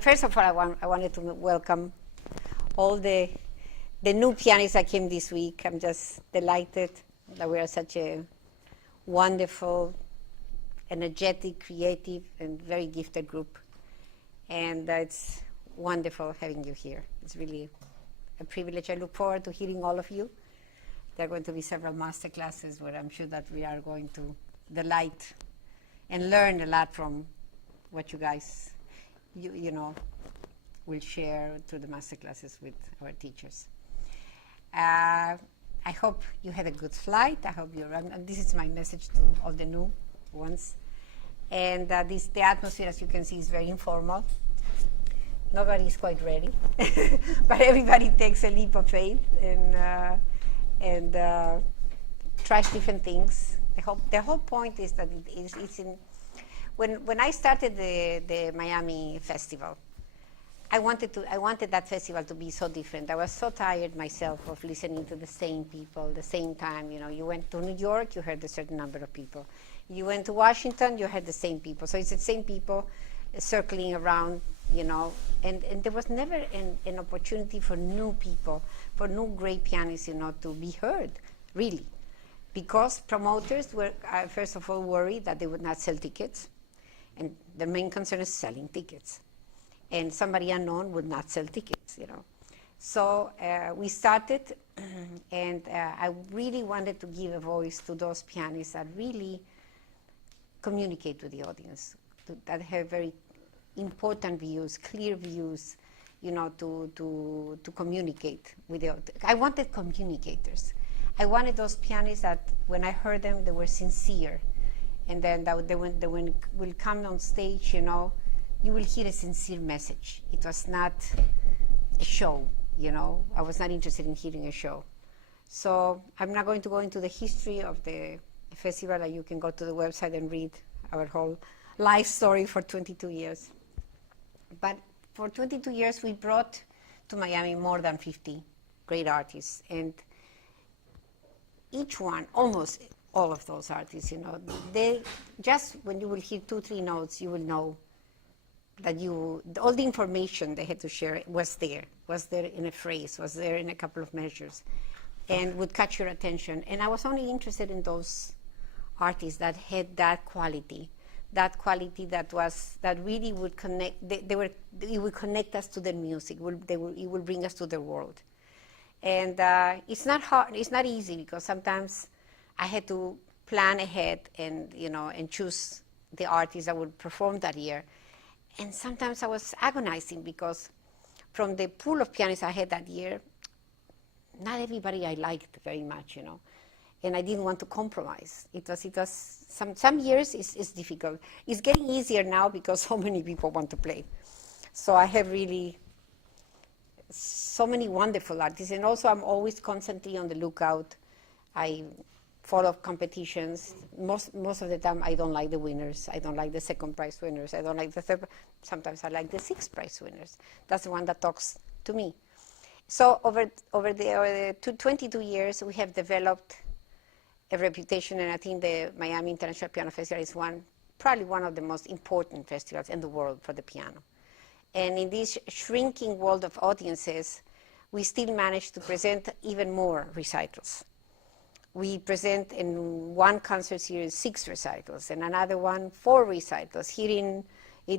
First of all, I wanted to welcome all the new pianists that came this week. I'm just delighted that we are such a wonderful, energetic, creative, and very gifted group. And it's wonderful having you here. It's really a privilege. I look forward to hearing all of you. There are going to be several master classes where I'm sure that we are going to delight and learn a lot from what you guys you know, will share through the master classes with our teachers. I hope you had a good flight. I hope you're, this is my message to all the new ones. And the atmosphere, as you can see, is very informal. Nobody is quite ready, but everybody takes a leap of faith and tries different things. The whole point is that it's in. When I started the Miami festival, I wanted that festival to be so different. I was so tired myself of listening to the same people, the same time. You know, you went to New York, you heard a certain number of people. You went to Washington, you heard the same people. So it's the same people circling around, you know. And there was never an opportunity for new people, for new great pianists, you know, to be heard, really. Because promoters were, first of all, worried that they would not sell tickets. And the main concern is selling tickets. And somebody unknown would not sell tickets, you know. So we started, and I really wanted to give a voice to those pianists that really communicate with the audience, that have very important views, clear views, you know, to communicate with the audience. I wanted communicators. I wanted those pianists that when I heard them, they were sincere. And then they will come on stage, you know, you will hear a sincere message. It was not a show, you know. I was not interested in hearing a show. So I'm not going to go into the history of the festival. You can go to the website and read our whole life story for 22 years. But for 22 years, we brought to Miami more than 50 great artists. And each one, almost all of those artists, you know, they just when you will hear 2-3 notes, you will know that all the information they had to share was there in a phrase, was there in a couple of measures, and would catch your attention. And I was only interested in those artists that had that quality that really would connect. It would connect us to their music. It will bring us to their world. And it's not hard. It's not easy because sometimes I had to plan ahead and, you know, and choose the artists that would perform that year. And sometimes I was agonizing because from the pool of pianists I had that year, not everybody I liked very much, you know. And I didn't want to compromise. It was some years it's difficult. It's getting easier now because so many people want to play. So I have really so many wonderful artists. And also I'm always constantly on the lookout. I follow competitions. Most of the time, I don't like the winners. I don't like the second prize winners. I don't like the third. Sometimes I like the sixth prize winners. That's the one that talks to me. So over the 22 years, we have developed a reputation, and I think the Miami International Piano Festival is probably one of the most important festivals in the world for the piano. And in this shrinking world of audiences, we still manage to present even more recitals. We present in one concert series 6 recitals, and another one 4 recitals. Here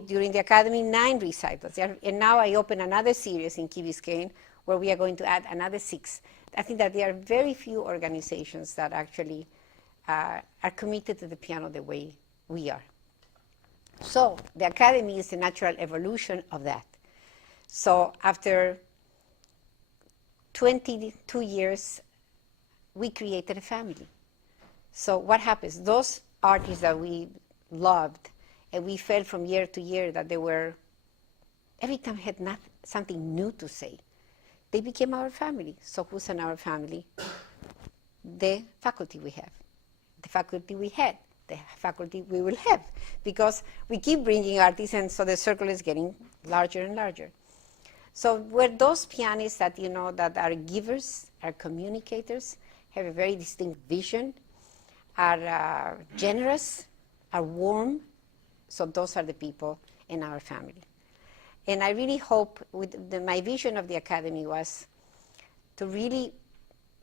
during the Academy, 9 recitals. And now I open another series in Key Biscayne where we are going to add another 6. I think that there are very few organizations that actually are committed to the piano the way we are. So the Academy is the natural evolution of that. So after 22 years, we created a family. So what happens? Those artists that we loved, and we felt from year to year that they were, every time had something new to say, they became our family. So who's in our family? The faculty we have, the faculty we had, the faculty we will have, because we keep bringing artists, and so the circle is getting larger and larger. So we're those pianists that, you know, that are givers, are communicators, have a very distinct vision, are generous, are warm. So those are the people in our family. And I really hope, my vision of the Academy was to really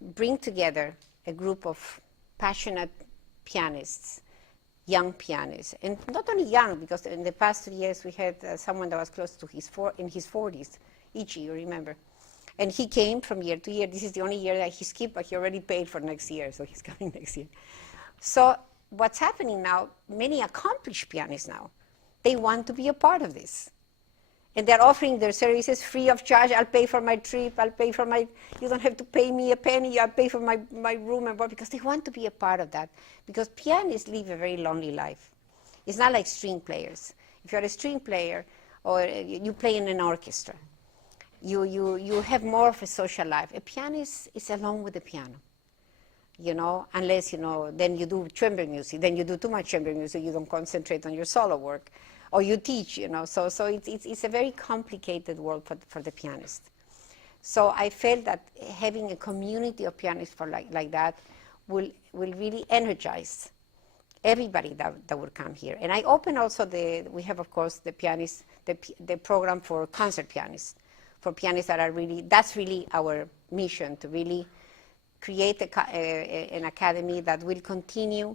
bring together a group of passionate pianists, young pianists, and not only young, because in the past 3 years we had someone that was close to in his 40s, Ichi, you remember. And he came from year to year. This is the only year that he skipped, but he already paid for next year, so he's coming next year. So what's happening now, many accomplished pianists now, they want to be a part of this. And they're offering their services free of charge. I'll pay for my trip, I'll pay for my, you don't have to pay me a penny, I'll pay for my room and board, because they want to be a part of that. Because pianists live a very lonely life. It's not like string players. If you're a string player or you play in an orchestra, you have more of a social life. A pianist is alone with the piano, you know, unless, you know, then you do chamber music, then you do too much chamber music, you don't concentrate on your solo work. Or you teach, you know, so it's a very complicated world for the pianist. So I felt that having a community of pianists like that will really energize everybody that will come here. And I open also we have of course the pianists, the program for concert pianists, for pianists that are really, that's really our mission, to really create an academy that will continue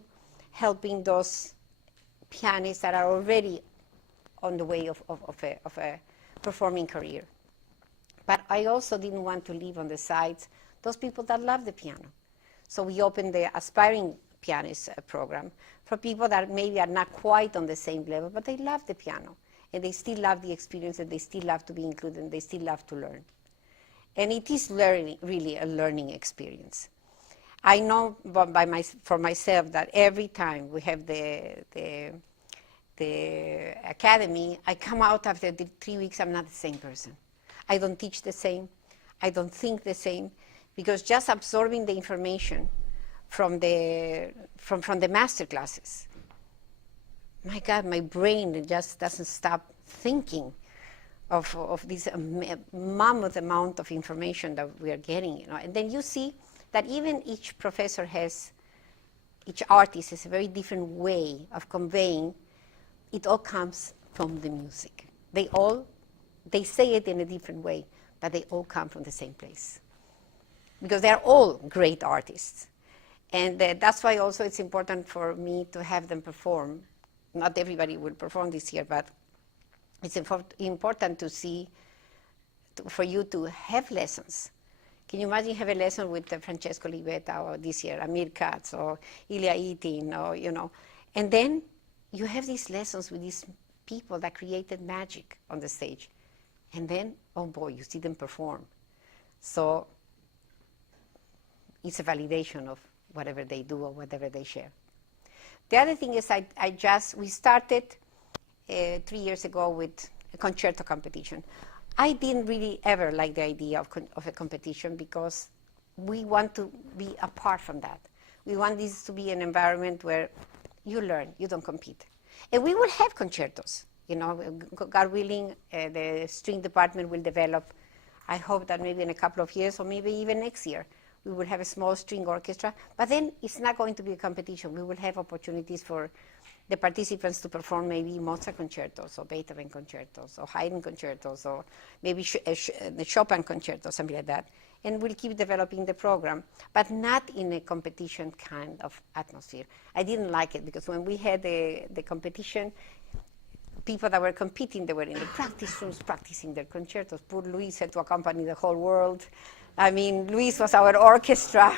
helping those pianists that are already on the way of a performing career. But I also didn't want to leave on the sides those people that love the piano. So we opened the Aspiring Pianist program for people that maybe are not quite on the same level, but they love the piano, and they still love the experience, and they still love to be included, and they still love to learn. And it is really a learning experience. I know for myself that every time we have the academy, I come out after the 3 weeks, I'm not the same person. I don't teach the same, I don't think the same, because just absorbing the information from the master classes, my God, my brain just doesn't stop thinking of this mammoth amount of information that we are getting, you know. And then you see that even each professor each artist has a very different way of conveying. It all comes from the music. They say it in a different way, but they all come from the same place. Because they're all great artists. And that's why also it's important for me to have them perform. Not everybody will perform this year, but it's important to see, for you to have lessons. Can you imagine have a lesson with Francesco Livetta, or this year Amir Katz, or Ilya Itin, or, you know, and then you have these lessons with these people that created magic on the stage. And then, oh boy, you see them perform. So it's a validation of whatever they do or whatever they share. The other thing is we started 3 years ago with a concerto competition. I didn't really ever like the idea of a competition, because we want to be apart from that. We want this to be an environment where you learn, you don't compete. And we will have concertos, you know, God willing, the string department will develop. I hope that maybe in a couple of years, or maybe even next year, we will have a small string orchestra, but then it's not going to be a competition. We will have opportunities for the participants to perform maybe Mozart concertos, or Beethoven concertos, or Haydn concertos, or maybe the Chopin Concerto, something like that. And we'll keep developing the program, but not in a competition kind of atmosphere. I didn't like it, because when we had the competition, people that were competing, they were in the practice rooms practicing their concertos. Poor Luis had to accompany the whole world. I mean, Luis was our orchestra.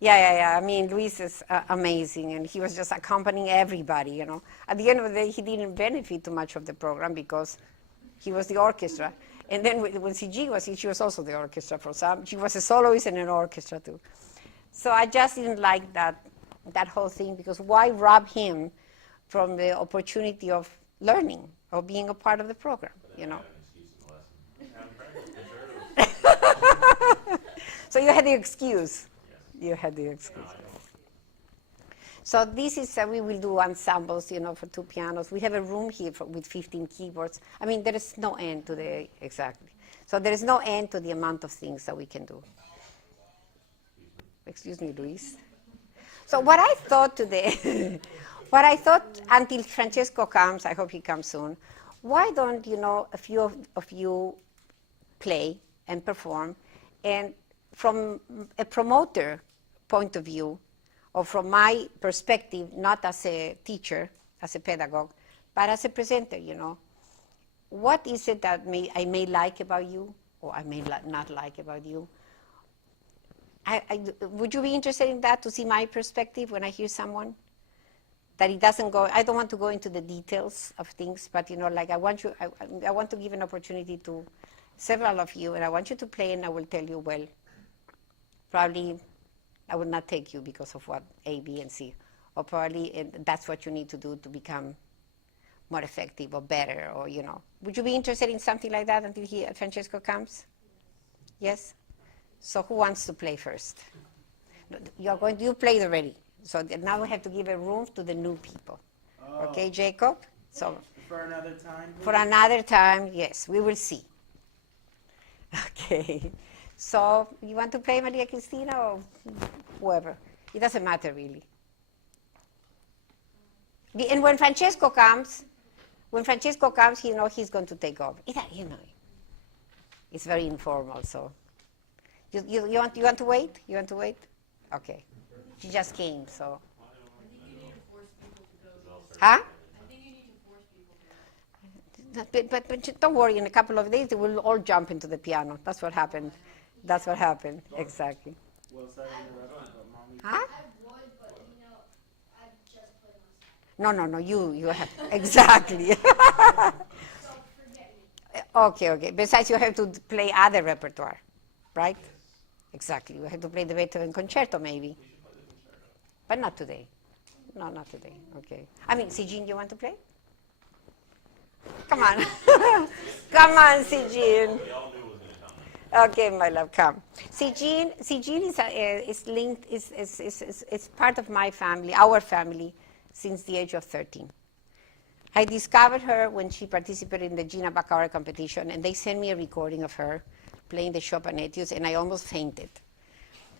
Yeah. I mean, Luis is amazing, and he was just accompanying everybody, you know. At the end of the day, he didn't benefit too much of the program, because he was the orchestra. And then when CG was, she was also the orchestra for some. She was a soloist and an orchestra too. So I just didn't like that whole thing, because why rob him from the opportunity of learning, or being a part of the program, you know? So you had the excuse. You had the excuse. So this is, we will do ensembles, you know, for 2 pianos. We have a room here with 15 keyboards. I mean, there is no end to exactly. So there is no end to the amount of things that we can do. Excuse me, Luis. So what I thought today, what I thought until Francesco comes, I hope he comes soon, why don't, a few of you play and perform, and from a promoter point of view, or from my perspective, not as a teacher, as a pedagogue, but as a presenter, what is it that I may like about you, or I may not like about you? Would you be interested in that, to see my perspective when I hear someone? That it doesn't go, I don't want to go into the details of things, but I want to give an opportunity to several of you, and I want you to play, and I will tell you, well, probably I will not take you because of what A, B, and C, or probably that's what you need to do to become more effective or better, or Would you be interested in something like that until Francesco comes? Yes? So who wants to play first? You played already. So now we have to give a room to the new people. Oh. Okay, Jacob? So for another time? For another time, yes, we will see. Okay. So you want to play Maria Cristina or whoever? It doesn't matter really. And when Francesco comes, he's going to take over. It's very informal, so. You want to wait? You want to wait? Okay. She just came, so. I think you need to force people to go. Huh? I think you need to force people to go. But don't worry, in a couple of days, they will all jump into the piano. That's what happened. That's what happened, exactly. Well, sorry to interrupt, but Mommy. Huh? I would, but I just play myself. No, you have, exactly. So forget me. Okay. Besides, you have to play other repertoire, right? Exactly. You have to play the Beethoven Concerto, maybe. But not today. No, not today. Okay. I mean, Sijin, you want to play? Come on. Come on, Sijin. Okay, my love, come. Sijin is linked, is part of my family, our family, since the age of 13. I discovered her when she participated in the Gina Baccara competition, and they sent me a recording of her playing the Chopin etudes, and I almost fainted.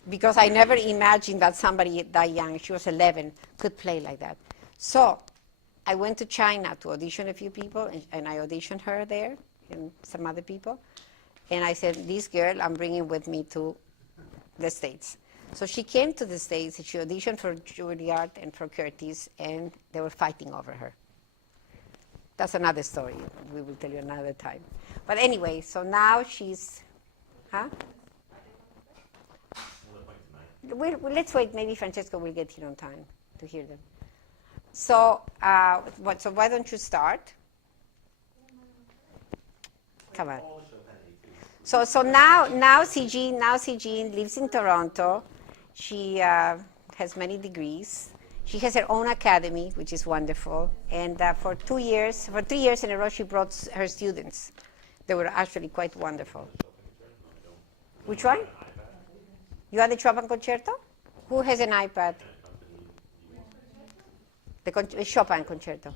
Because I never imagined that somebody that young, she was 11, could play like that. So I went to China to audition a few people, and I auditioned her there, and some other people. And I said, this girl I'm bringing with me to the States. So she came to the States, and she auditioned for Juilliard and for Curtis, and they were fighting over her. That's another story. We will tell you another time. But anyway, so now she's, huh? Let's wait. Maybe Francesco will get here on time to hear them. So, so why don't you start? Come on. So now Sijin lives in Toronto. She has many degrees. She has her own academy, which is wonderful. And for 3 years in a row, she brought her students. They were actually quite wonderful. Which one? You have the Chopin Concerto? Who has an iPad? The Chopin Concerto.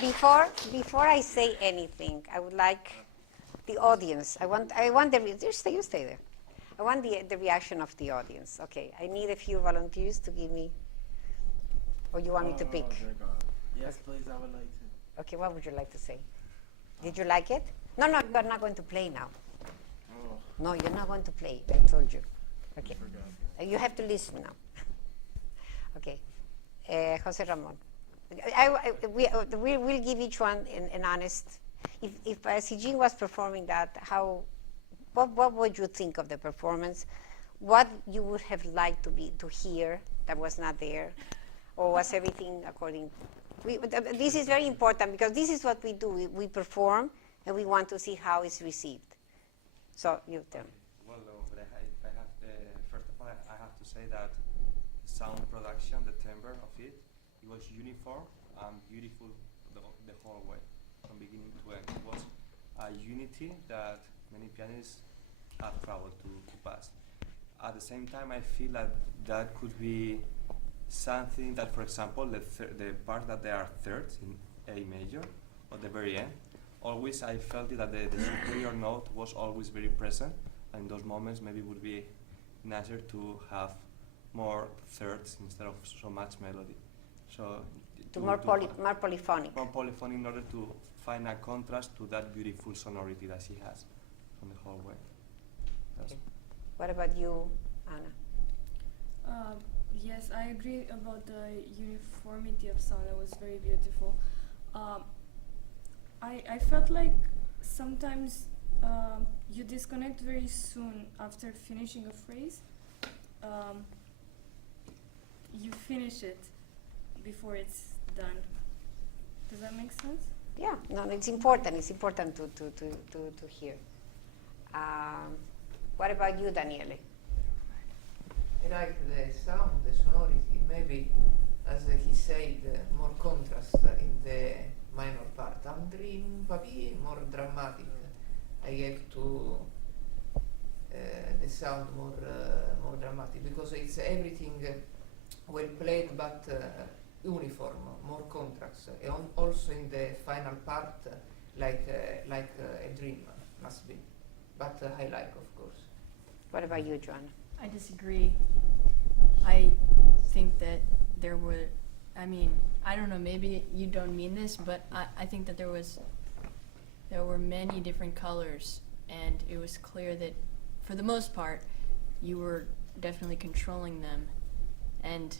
Before I say anything, I would like the audience. I want you stay there. I want the reaction of the audience. Okay, I need a few volunteers to give me, or you want me to pick? Yes, please, I would like to. Okay, what would you like to say? Did you like it? No, you're not going to play now. Oh, No, you're not going to play. I told you. Okay, you have to listen now. Okay, Jose Ramon. We will give each one an honest. If Sijin was performing that, what would you think of the performance? What you would have liked to hear that was not there, or was everything according? This is very important because this is what we do. We perform and we want to see how it's received. So you tell me. Well, but I have first of all, I have to say that the sound production, the timbre of it was uniform and beautiful the whole way, from beginning to end. It was a unity that many pianists have trouble to pass. At the same time, I feel that could be something that, for example, the part that they are thirds in A major, at the very end, always I felt that the superior note was always very present, and in those moments maybe it would be nicer to have more thirds instead of so much melody. So More polyphonic. More polyphonic in order to find a contrast to that beautiful sonority that she has from the whole way. Okay. What about you, Anna? Yes, I agree about the uniformity of sound. It was very beautiful. I felt like sometimes you disconnect very soon after finishing a phrase. You finish it before it's done. Does that make sense? Yeah, no, it's important. It's important to hear. What about you, Daniele? I like the sound, the sonority, maybe, as he said, more contrast in the minor part. Andrin Papi, more dramatic. I gave to the sound more dramatic because it's everything well played but uniform, more contrast. And also in the final part, like a dream must be. But I like, of course. What about you, Joanna? I disagree. I think that there were, I don't know, maybe you don't mean this, but I think that there were many different colors, and it was clear that for the most part you were definitely controlling them. And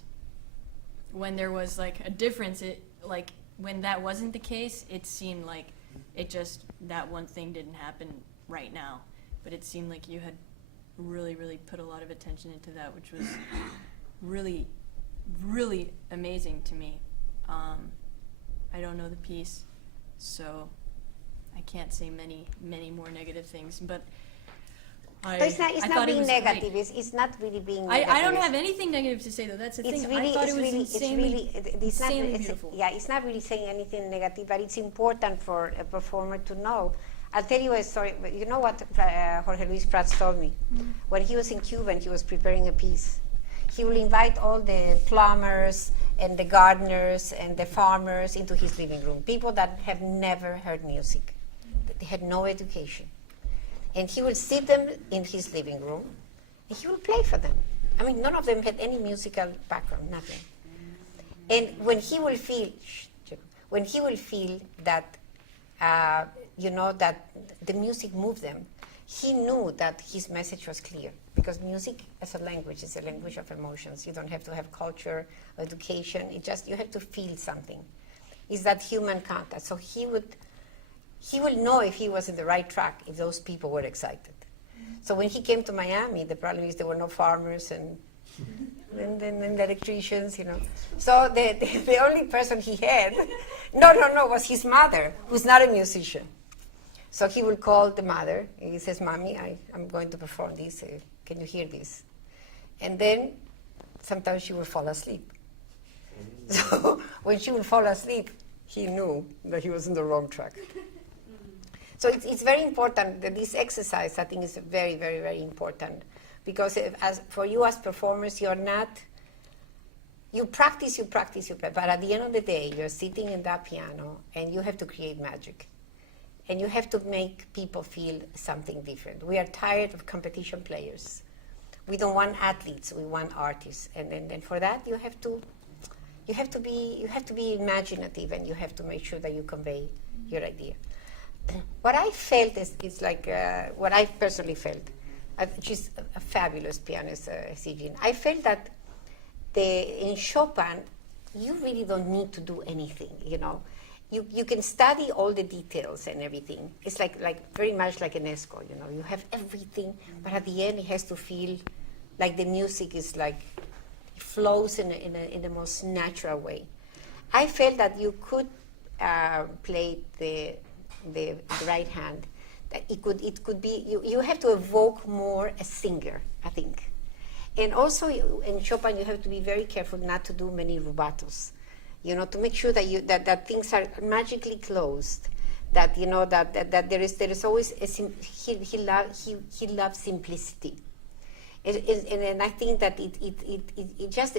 when there was like a difference, when that wasn't the case, it seemed like that one thing didn't happen right now, but it seemed like you had really put a lot of attention into that, which was really amazing to me. I don't know the piece, so I can't say many more negative things, but It's not being negative. It's not really being negative. I don't have anything negative to say, though. That's the thing. I thought it was insanely beautiful. Yeah, it's not really saying anything negative, but it's important for a performer to know. I'll tell you a story. You know what Jorge Luis Prats told me? Mm-hmm. When he was in Cuba and he was preparing a piece, he will invite all the plumbers and the gardeners and the farmers into his living room, people that have never heard music, that they had no education. And he will sit them in his living room, and he will play for them. None of them had any musical background, nothing. And when he will feel that, that the music moved them, he knew that his message was clear. Because music as a language is a language of emotions. You don't have to have culture, education. You have to feel something. It's that human contact. So he will know if he was in the right track, if those people were excited. So when he came to Miami, the problem is there were no farmers and electricians, So the only person he had, was his mother, who's not a musician. So he will call the mother, and he says, Mommy, I'm going to perform this. Can you hear this? And then sometimes she would fall asleep. So when she would fall asleep, he knew that he was on the wrong track. So it's very important that this exercise, I think, is very, very, very important, because for you as performers, you're you practice, but at the end of the day, you're sitting in that piano and you have to create magic. And you have to make people feel something different. We are tired of competition players. We don't want athletes, we want artists. And then for that, you have to be imaginative, and you have to make sure that you convey your idea. What I felt is like what I personally felt. She's a fabulous pianist, Sigyn. I felt that in Chopin, you really don't need to do anything, you know. You can study all the details and everything. It's like very much like an esco, you know. You have everything, but at the end, it has to feel like the music is like it flows in the most natural way. I felt that you could play the right hand. That it could be you have to evoke more a singer, I think. And also in Chopin, you have to be very careful not to do many rubatos, you know, to make sure that that things are magically closed. That you know that there is always he loves simplicity, and I think that it just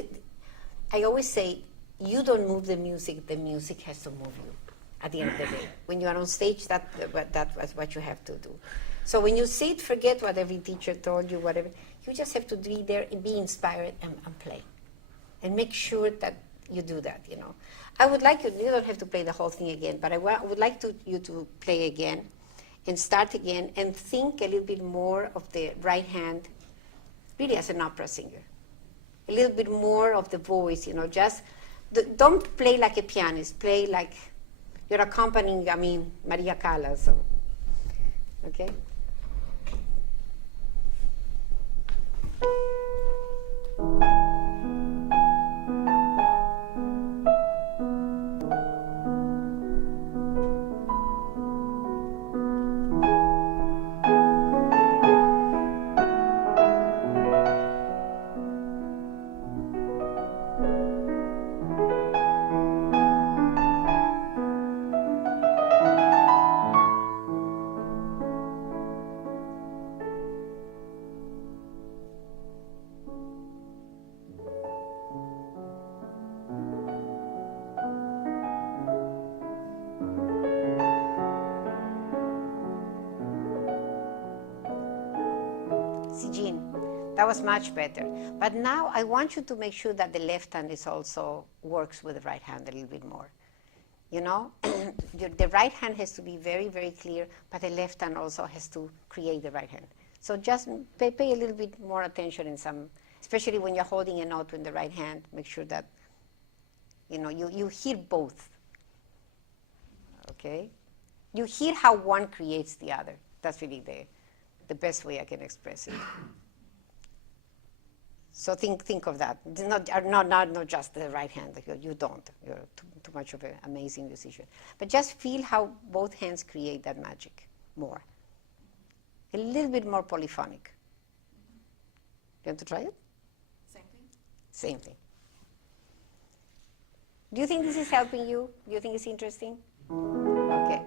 I always say you don't move the music has to move you. At the end of the day, when you are on stage, that's what you have to do. So when you sit, forget what every teacher told you, whatever. You just have to be there and be inspired and play, and make sure that you do that. You know, I would like you. You don't have to play the whole thing again, but I would like you to play again, and start again, and think a little bit more of the right hand, really as an opera singer. A little bit more of the voice. You know, just don't play like a pianist. Play like you're accompanying, Maria Callas. So, okay? Sigyn, that was much better. But now I want you to make sure that the left hand is also works with the right hand a little bit more. You know, the right hand has to be very, very clear, but the left hand also has to create the right hand. So just pay a little bit more attention in some, especially when you're holding a note in the right hand, make sure that, you know, you hear both, okay? You hear how one creates the other. That's really the best way I can express it. So think of that. Not just the right hand. You don't. You're too much of an amazing musician. But just feel how both hands create that magic more. A little bit more polyphonic. You want to try it? Same thing. Same thing. Do you think this is helping you? Do you think it's interesting? Okay.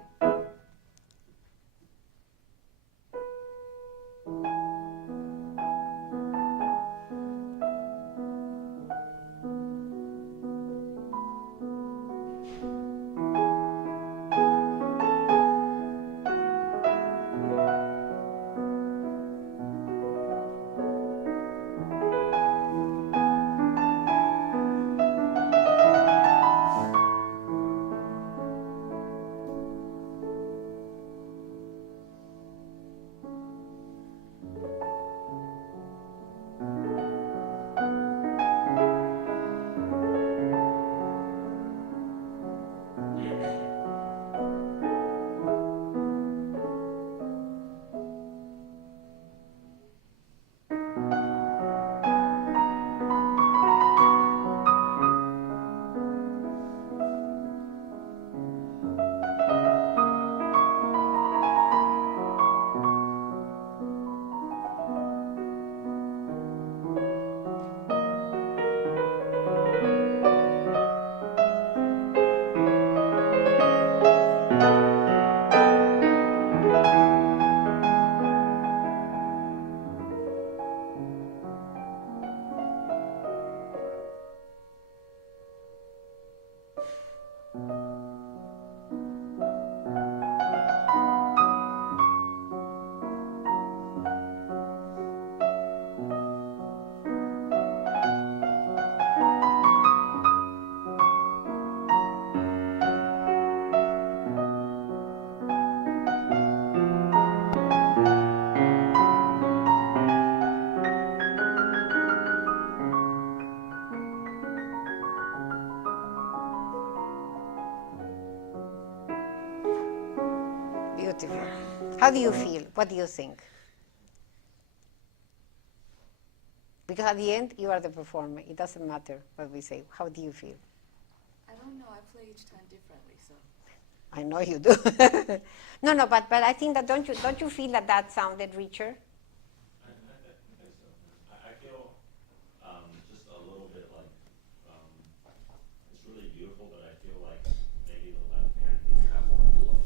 beautiful. How do you feel? What do you think? Because at the end, you are the performer. It doesn't matter what we say. How do you feel? I don't know. I play each time differently, so. I know you do. No, but I think that don't you feel that that sounded richer? I think so. I feel just a little bit like it's really beautiful, but I feel like maybe the left hand needs to have more flow.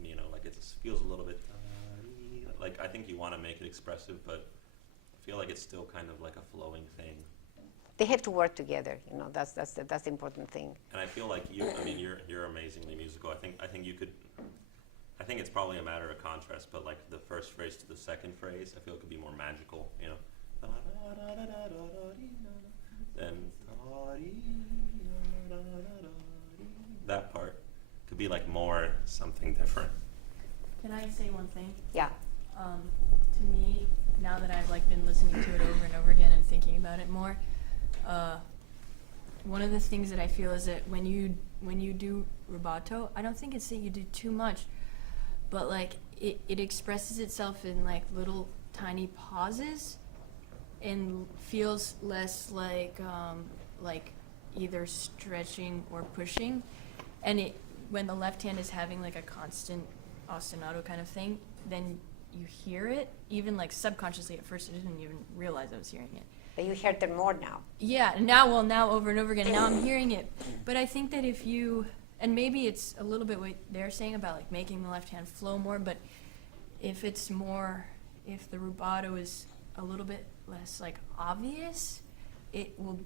You know, like it feels a little bit like I think you want to make it expressive, but I feel like it's still kind of like a flowing thing. They have to work together. You know, that's the important thing. And I feel like you. I mean, you're amazingly musical. I think you could. I think it's probably a matter of contrast, but like the first phrase to the second phrase, I feel it could be more magical. You know, then that part could be like more something different. Can I say one thing? Yeah. To me, now that I've like been listening to it over and over again and thinking about it more, one of the things that I feel is that when you do rubato, I don't think it's that you do too much, but like it expresses itself in like little tiny pauses and feels less like either stretching or pushing. And when the left hand is having like a constant ostinato kind of thing, then you hear it, even like subconsciously. At first I didn't even realize I was hearing it. But you heard them more now. Yeah, now over and over again, now I'm hearing it. But I think that if you, and maybe it's a little bit what they're saying about like making the left hand flow more, but if it's more, if the rubato is a little bit less like obvious, it will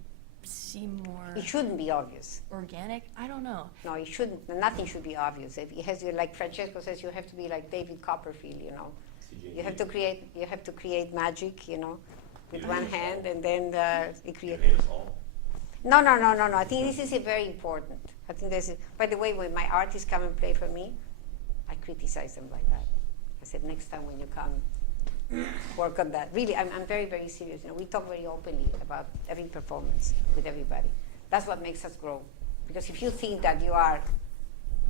seem more It shouldn't be obvious. organic. I don't know. No, it shouldn't. Nothing should be obvious. It has to, like Francesco says, you have to be like David Copperfield. You know, you have to create magic. You know, with one hand, and then it You creates. hate us all. No. I think this is very important. I think this is. By the way, when my artists come and play for me, I criticize them like that. I said, next time when you come, work on that. Really, I'm very, very serious. You know, we talk very openly about every performance with everybody. That's what makes us grow. Because if you think that you are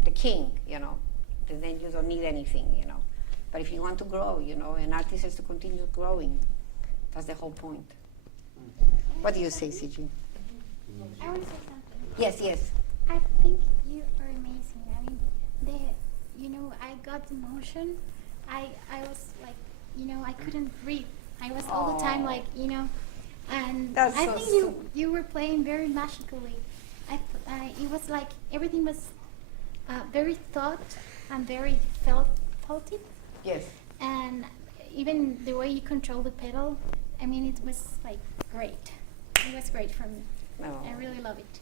the king, you know, then you don't need anything, you know. But if you want to grow, you know, an artist has to continue growing. That's the whole point. What do you say, Siji? I want to say something. Yes. I think you are amazing. I mean, I got the motion. I was like, I couldn't breathe. I was all the time like, and That's I so think you were playing very magically. It was like everything was very thought and very felty. Yes. And even the way you control the pedal, I mean, it was like great. It was great for me. No. I really love it.